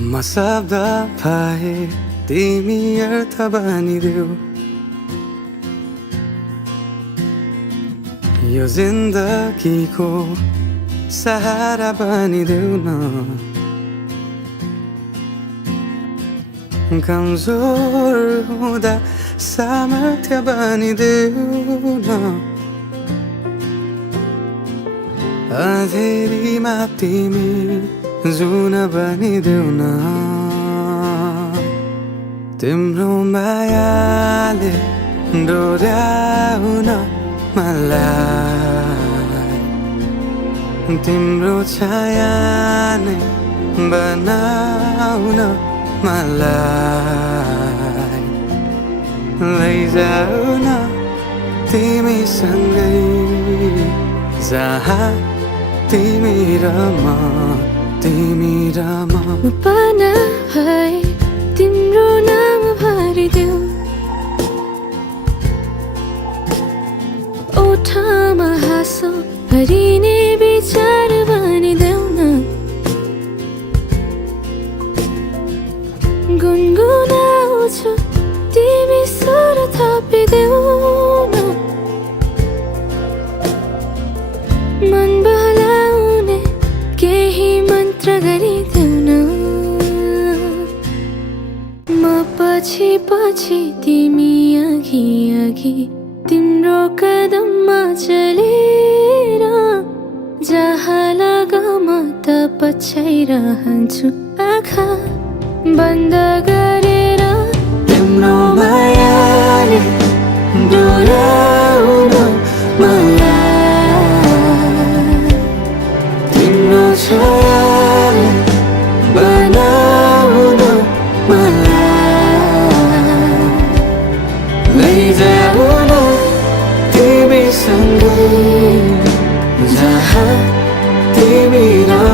म शब्द पाए तिमी अर्थ बनिदेऊ यो जिन्दगीको सहारा बनिदेऊ न कमजोर हुँदा सामर्थ्य बनिदेऊ न अँधेरीमा तिमी जुन बनिदेऊ न तिम्रो मायाले डोर्याउन मलाई तिम्रो छाया नै बनाउन मलाई लैजाऊ न तिमीसँगै जहाँ तिमी र म पाना भए तिम्रो नाम भरिदेऊ ओठमा हाँसो भरिने विचार बनिदेऊ न गुनगुनाउँछु तिमी स्वर थपिदेऊ न मन बहलाउने केही मन्त्र गरिदेऊ न म पछि पछि तिमी अघि अघि तिम्रो कदममा चलेर जहाँ लग म त पछ्याइरहन्छु आँखा बन्द गरेर तिम्रो मायाले डोर्याउन मलाई तिम्रो छायाले बनाउन मलाई लैजाऊ न तिमीसँगै जहाँ तिमी र